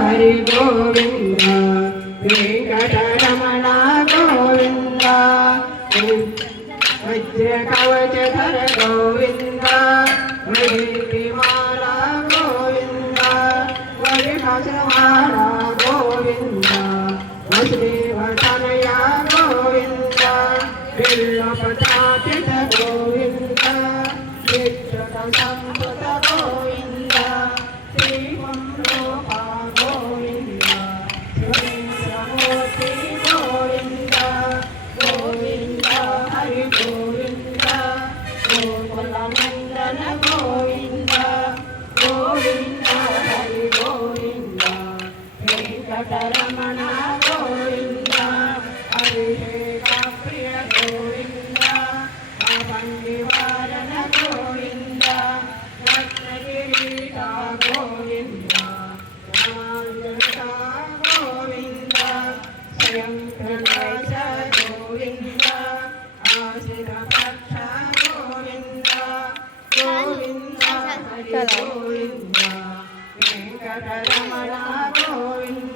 హరి గోవింద వెంకటరమణ గోవింద వజ్ర కవచధర గోవింద వైమాల గోవింద వైమాల గోవింద వసుదేవతనయ గోవింద విల్లపతాకిత గోవింద విక్షత సంపద గోవింద శ్రీమంలోప గోవింద శ్రీమూర్తి గోవింద గోవింద హరి గోవింద గోకులనందన గోవింద గోవింద హరి గోవింద వెంకటరమణ గోవింద అభిషేక ప్రియ గోవింద అపన్నివారణ గోవింద రత్నగిరీట గోవింద రామానుజ గోవింద స్వయం ప్రకాశ గోవింద ఆశ్రిత పక్ష గోవింద గోవింద హరి గోవింద వెంకటరమణ గోవింద